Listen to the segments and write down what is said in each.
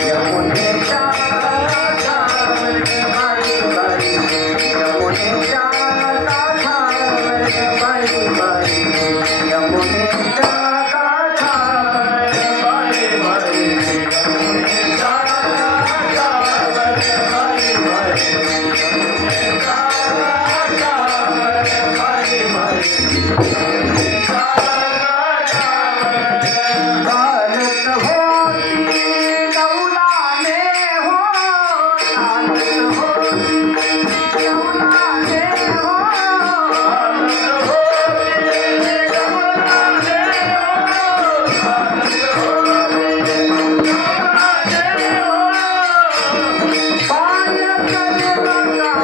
يا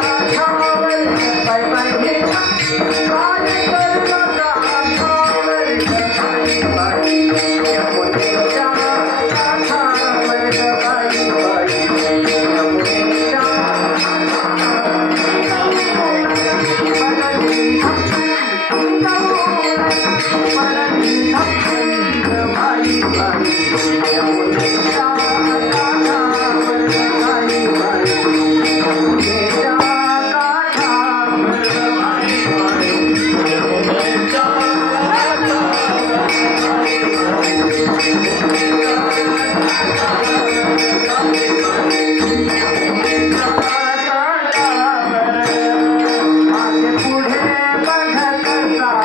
Bye bye. Yeah.